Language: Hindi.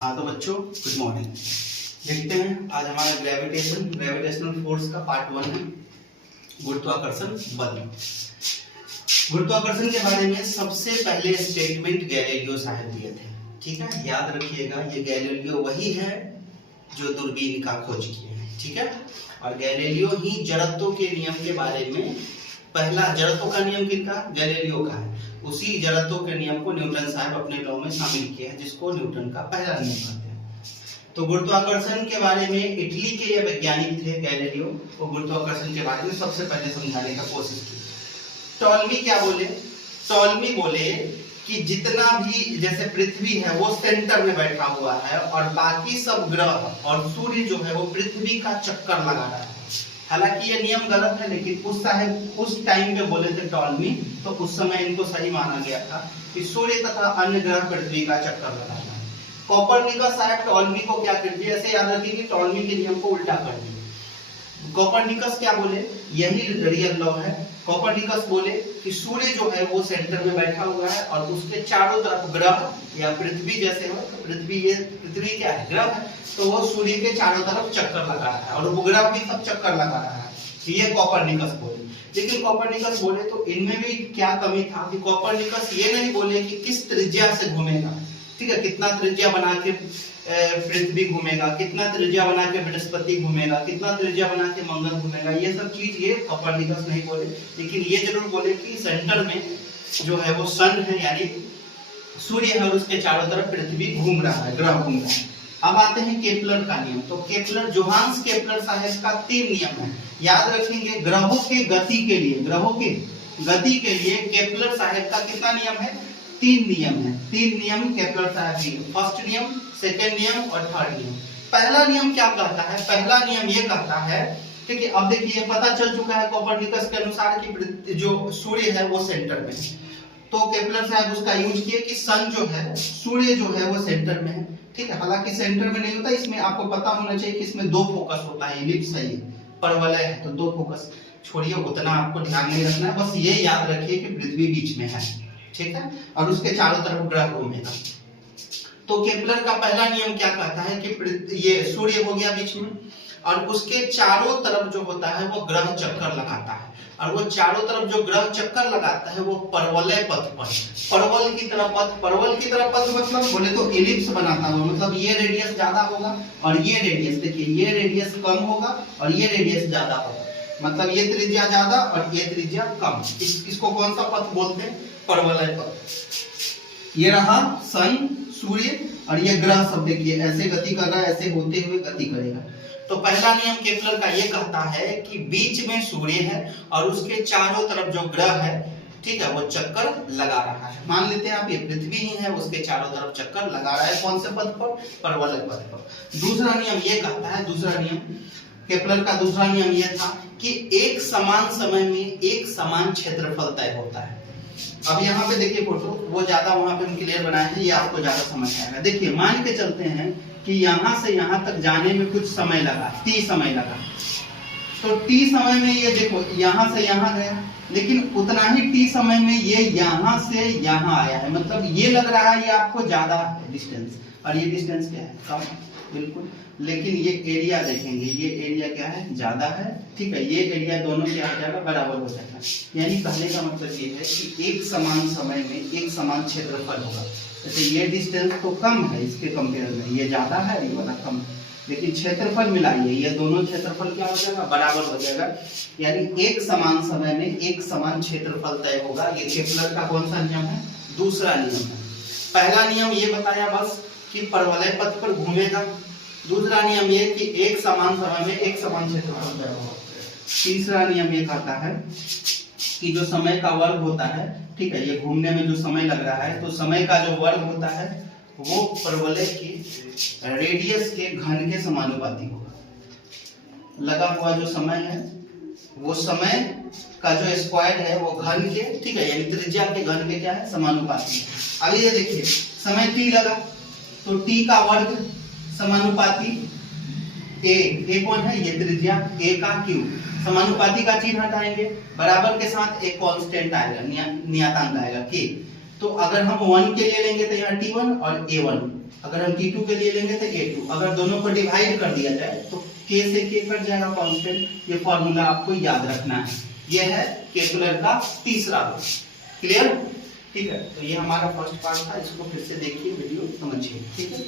हाँ तो बच्चों गुड मॉर्निंग। देखते हैं आज हमारा ग्रेविटेशनल फोर्स का पार्ट 1 है, गुरुत्वाकर्षण बल। गुरुत्वाकर्षण के बारे में सबसे पहले स्टेटमेंट गैलीलियो साहब दिए थे। ठीक है, याद रखिएगा, ये गैलीलियो वही है जो दूरबीन का खोज किए हैं। ठीक है, और गैलीलियो ही जड़त्व के नियम के बारे में पहला, जड़त्व का नियम किसका? गैलीलियो का है। उसी जड़त्व के नियम को न्यूटन साहब अपने लॉ में शामिल किए हैं, जिसको न्यूटन का पहला नियम कहते हैं। तो गुरुत्वाकर्षण के बारे में इटली के ये वैज्ञानिक थे गैलीलियो, वो गुरुत्वाकर्षण के बारे में सबसे पहले समझाने का कोशिश की। टॉलमी क्या बोले? टॉलमी बोले कि जितना भी जैसे पृथ्वी है वो सेंटर में बैठा हुआ है और बाकी सब ग्रह और सूर्य जो है वो पृथ्वी का चक्कर लगा रहा है। हालांकि ये नियम गलत है, लेकिन उस टाइम पे बोले थे टॉलमी, तो उस समय इनको सही माना गया था कि सूर्य तथा अन्य ग्रह पृथ्वी का चक्कर लगाना है। कोपरनिकस साहब टॉलमी को क्या कर दिया, ऐसे याद रखिए कि टॉलमी के नियम को उल्टा कर दिया। कोपरनिकस क्या बोले, यही रियल लॉ है। कोपरनिकस बोले कि सूर्य जो है वो सेंटर में बैठा हुआ है और उसके चारों तरफ ग्रह या पृथ्वी जैसे हो, तो पृथ्वी क्या है? ग्रह है, तो वो सूर्य के चारों तरफ चक्कर लगा रहा है और उपग्रह भी सब चक्कर लगा रहा है। ये कोपरनिकस बोले। लेकिन कोपरनिकस बोले तो इनमें भी क्या कमी था कि कोपरनिकस ये नहीं बोले कि किस त्रिज्या से घूमेगा। ठीक है, कितना त्रिज्या बना के पृथ्वी घूमेगा, कितना त्रिज्या बना के बृहस्पति घूमेगा, कितना त्रिज्या बना के मंगल घूमेगा, ये सब चीज ये कोपरनिकस नहीं बोले। लेकिन ये जरूर बोले कि सेंटर में जो है वो सन है, यानी सूर्य है और उसके चारों तरफ पृथ्वी घूम रहा है, ग्रह घूम रहा है। अब आते हैं केपलर का नियम। तो केपलर, जोहान्स केपलर साहब का 3 नियम है। याद रखेंगे, ग्रहों के गति के लिए केपलर साहब का कितना नियम है? 3 नियम है। 3 नियम केपलर साहब दिए। फर्स्ट नियम, सेकंड नियम और थर्ड नियम। पहला नियम क्या कहता है? पहला नियम ये कहता है, क्योंकि अब देखिए पता चल चुका है कोपरनिकस के अनुसार कि जो सूर्य है वो सेंटर में है, तो केपलर साहब उसका यूज किए कि सन जो है, सूर्य जो है वो सेंटर में है। ठीक है, हालांकि सेंटर में नहीं होता, इसमें आपको पता होना चाहिए कि इसमें 2 फोकस होता है, इलिप्स है, ये परवलय है, तो 2 फोकस। छोड़िए, उतना आपको ध्यान नहीं रखना है, बस ये याद रखिए कि पृथ्वी बीच में है। ठीक है, और उसके चारों तरफ ग्रह घूमेगा। तो केपलर का पहला नियम क्या कहता है कि ये सूर्य हो गया बीच में और उसके चारों तरफ जो होता है वो ग्रह चक्कर लगाता है, और वो चारों तरफ जो ग्रह चक्कर लगाता है वो परवलय पथ पर, परवल की तरफ पथ मतलब बोले तो एलिप्स बनाता हुआ, मतलब ये रेडियस ज्यादा होगा और ये रेडियस, देखिए ये रेडियस कम होगा और ये रेडियस ज्यादा होगा, मतलब ये त्रिज्या ज्यादा और ये त्रिज्या कम। इसको कौन सा पथ बोलते हैं? परवलय पथ। ये रहा सन, सूर्य, और ये ग्रह सब देखिए ऐसे गति कर रहा है, ऐसे होते हुए गति करेगा। तो पहला नियम केपलर का ये कहता है कि बीच में सूर्य है और उसके चारों तरफ जो ग्रह है, ठीक है, वो चक्कर लगा रहा है। मान लेते हैं आप ये पृथ्वी ही है, उसके चारों तरफ चक्कर लगा रहा है। कौन से पथ पर? परवलय पथ पर। दूसरा नियम ये कहता है, दूसरा नियम केपलर का दूसरा नियम ये था कि एक समान समय में एक समान क्षेत्रफल तय होता है। अब यहाँ पे देखिए फोटो, वो ज्यादा वहां पे हम क्लियर बनाए हैं, ये आपको ज्यादा समझ आएगा। देखिए मान के चलते हैं कि यहाँ से यहाँ तक जाने में कुछ समय लगा, t समय लगा, तो t समय में ये देखो यहाँ से यहाँ गया, लेकिन उतना ही t समय में ये यहाँ से यहाँ आया है, मतलब ये लग रहा है ये आपको ज्यादा है डिस्टेंस, और ये डिस्टेंस क्या है? कम, बिल्कुल। लेकिन ये एरिया देखेंगे, ये एरिया क्या है? ज्यादा है। ठीक है, ये एरिया दोनों क्या हो जाएगा? बराबर हो जाएगा। यानी कहने का मतलब ये है कि एक समान समय में एक समान क्षेत्रफल होगा। जैसे ये डिस्टेंस तो कम है इसके कंपेयर में, ये ज्यादा है, ये वाला कम है, लेकिन क्षेत्रफल मिलाइए, ये दोनों क्षेत्रफल क्या हो जाएगा? बराबर हो जाएगा। यानी एक समान समय में एक समान क्षेत्रफल तय होगा। ये केपलर का कौन सा नियम है? दूसरा नियम है। पहला नियम ये बताया बस कि परवलय पथ पर घूमेगा। दूसरा नियम ये कि एक समान समय में एक समान क्षेत्रफल तय होगा। तीसरा नियम ये कहता है कि जो समय का वर्ग होता है, ठीक है, ये घूमने में जो समय लग रहा है, तो समय का जो वर्ग होता है वो परवलय की रेडियस के घन के समानुपाती होगा। लगा हुआ जो समय है वो समय का जो स्क्वायर है वो घन के, ठीक है, यानी त्रिज्या के घन के क्या है? समानुपाती। अब ये देखिए समय t लगा तो t का वर्ग समानुपाती a कौन है? ये त्रिज्या, a का क्यूब, समानुपाती का चिन्ह हटाएंगे, बराबर के साथ एक कांस्टेंट आएगा, नियतांक आएगा k, तो अगर हम 1 के लिए लेंगे तो यहाँ T1 और A1, अगर हम T2 के लिए लेंगे तो A2। अगर दोनों को डिवाइड कर दिया जाए तो K से K कट जाएगा कांस्टेंट। ये फॉर्मूला आपको याद रखना है। ये है केपलर का तीसरा रूल। क्लियर? ठीक है, तो ये हमारा फर्स्ट पार्ट था, इसको फिर से देखिए, वीडियो समझिए। ठीक है।